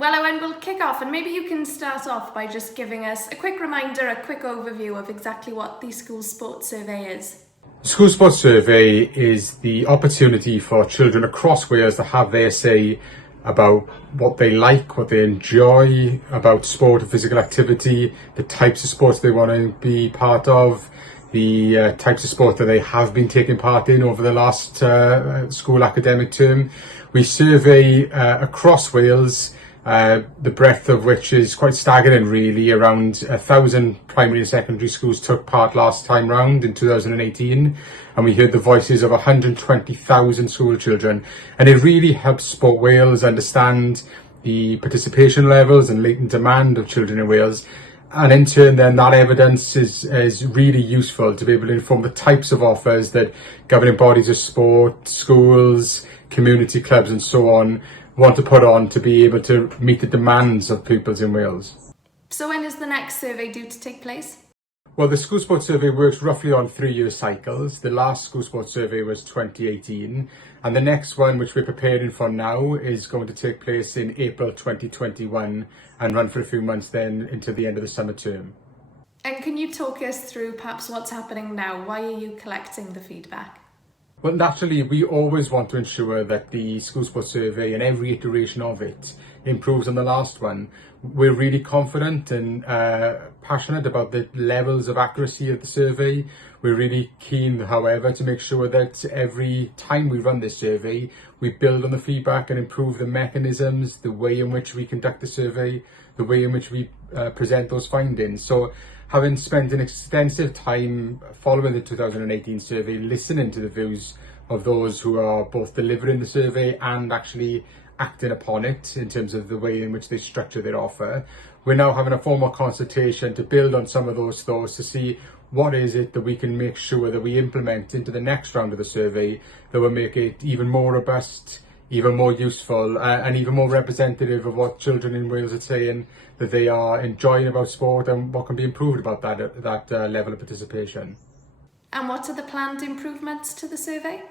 Well, Owen, we'll kick off, and maybe you can start off by just giving us a quick reminder, a quick overview of exactly what the School Sports Survey is. The School Sports Survey is the opportunity for children across Wales to have their say about what they like, what they enjoy about sport and physical activity, the types of sports they want to be part of, the types of sport that they have been taking part in over the last school academic term. We survey across Wales, the breadth of which is quite staggering really. Around 1,000 primary and secondary schools took part last time round in 2018, and we heard the voices of 120,000 school children, and it really helps Sport Wales understand the participation levels and latent demand of children in Wales. And in turn then that evidence is really useful to be able to inform the types of offers that governing bodies of sport, schools, community clubs and so on want to put on to be able to meet the demands of pupils in Wales. So when is the next survey due to take place? Well, the School Sports Survey works roughly on 3-year cycles. The last School Sports Survey was 2018, and the next one, which we're preparing for now, is going to take place in April 2021 and run for a few months then into the end of the summer term. And can you talk us through perhaps what's happening now? Why are you collecting the feedback? Well, naturally, we always want to ensure that the School Sports Survey and every iteration of it improves on the last one. We're really confident and passionate about the levels of accuracy of the survey. We're really keen, however, to make sure that every time we run this survey, we build on the feedback and improve the mechanisms, the way in which we conduct the survey, the way in which we present those findings. So, having spent an extensive time following the 2018 survey, listening to the views of those who are both delivering the survey and actually acting upon it in terms of the way in which they structure their offer, we're now having a formal consultation to build on some of those thoughts to see what is it that we can make sure that we implement into the next round of the survey that will make it even more robust, even more useful and even more representative of what children in Wales are saying that they are enjoying about sport and what can be improved about that level of participation. And what are the planned improvements to the survey?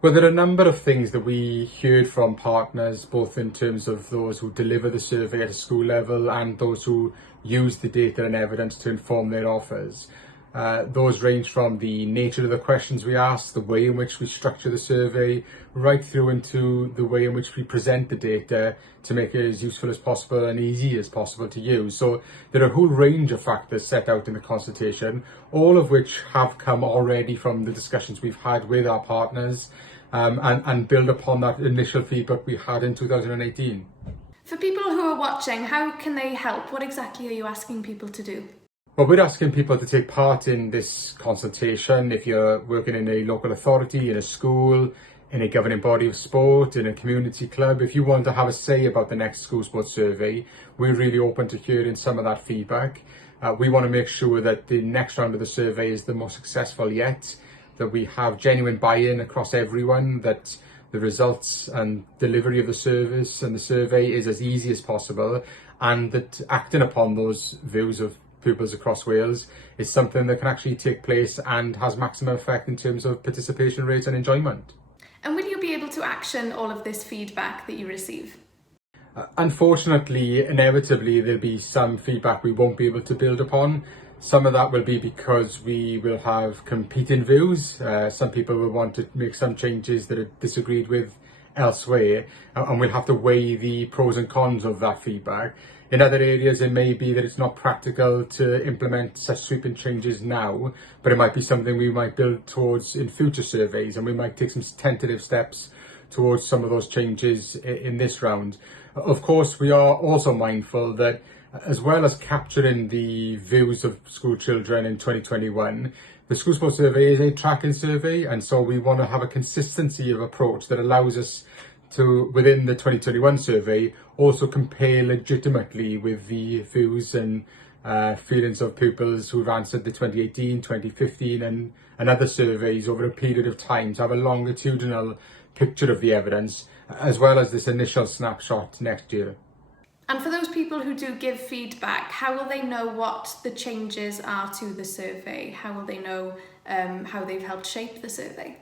Well, there are a number of things that we heard from partners, both in terms of those who deliver the survey at a school level and those who use the data and evidence to inform their offers. Those range from the nature of the questions we ask, the way in which we structure the survey, right through into the way in which we present the data to make it as useful as possible and easy as possible to use. So there are a whole range of factors set out in the consultation, all of which have come already from the discussions we've had with our partners and build upon that initial feedback we had in 2018. For people who are watching, how can they help? What exactly are you asking people to do? Well, we're asking people to take part in this consultation. If you're working in a local authority, in a school, in a governing body of sport, in a community club, if you want to have a say about the next School Sports Survey, we're really open to hearing some of that feedback. We want to make sure that the next round of the survey is the most successful yet, that we have genuine buy-in across everyone, that the results and delivery of the service and the survey is as easy as possible, and that acting upon those views of pupils across Wales is something that can actually take place and has maximum effect in terms of participation rates and enjoyment. And will you be able to action all of this feedback that you receive? Unfortunately, inevitably, there'll be some feedback we won't be able to build upon. Some of that will be because we will have competing views. Some people will want to make some changes that are disagreed with elsewhere, and we'll have to weigh the pros and cons of that feedback. In other areas, it may be that it's not practical to implement such sweeping changes now, but it might be something we might build towards in future surveys, and we might take some tentative steps towards some of those changes in this round. Of course, we are also mindful that as well as capturing the views of school children in 2021, the School Sports Survey is a tracking survey, and so we want to have a consistency of approach that allows us to, within the 2021 survey, also compare legitimately with the views and feelings of pupils who've answered the 2018, 2015 and other surveys over a period of time, to have a longitudinal picture of the evidence, as well as this initial snapshot next year. And for those people who do give feedback, how will they know what the changes are to the survey? How will they know how they've helped shape the survey?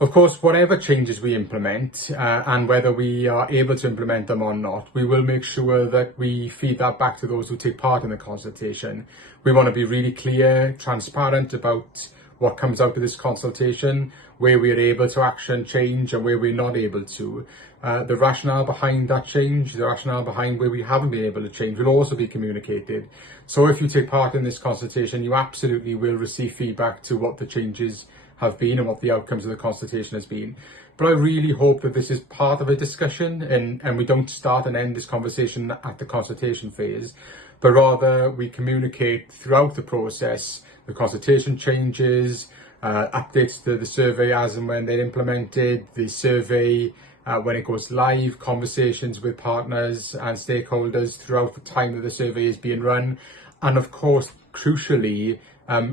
Of course, whatever changes we implement and whether we are able to implement them or not, we will make sure that we feed that back to those who take part in the consultation. We want to be really clear, transparent about what comes out of this consultation, where we're able to action change and where we're not able to. The rationale behind that change, the rationale behind where we haven't been able to change will also be communicated. So if you take part in this consultation, you absolutely will receive feedback to what the changes have been and what the outcomes of the consultation has been. But I really hope that this is part of a discussion and we don't start and end this conversation at the consultation phase, but rather we communicate throughout the process the consultation changes, updates to the survey as and when they're implemented, the survey when it goes live, conversations with partners and stakeholders throughout the time that the survey is being run, and of course, crucially,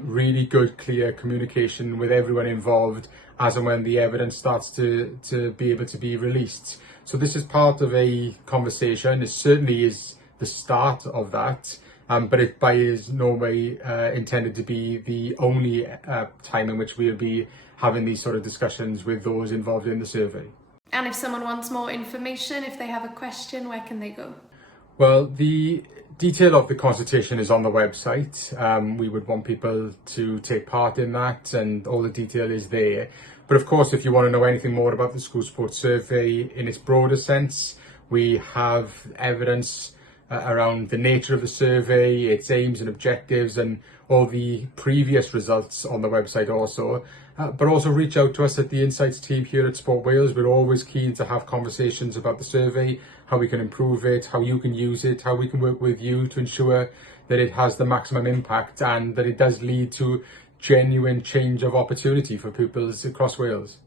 really good, clear communication with everyone involved as and when the evidence starts to be able to be released. So this is part of a conversation. It certainly is the start of that, but it is no way intended to be the only time in which we'll be having these sort of discussions with those involved in the survey. And if someone wants more information, if they have a question, where can they go? Well, the detail of the consultation is on the website. We would want people to take part in that and all the detail is there. But of course, if you want to know anything more about the school sports survey in its broader sense, we have evidence around the nature of the survey, its aims and objectives, and all the previous results on the website also. But also reach out to us at the Insights team here at Sport Wales. We're always keen to have conversations about the survey, how we can improve it, how you can use it, how we can work with you to ensure that it has the maximum impact and that it does lead to genuine change of opportunity for pupils across Wales.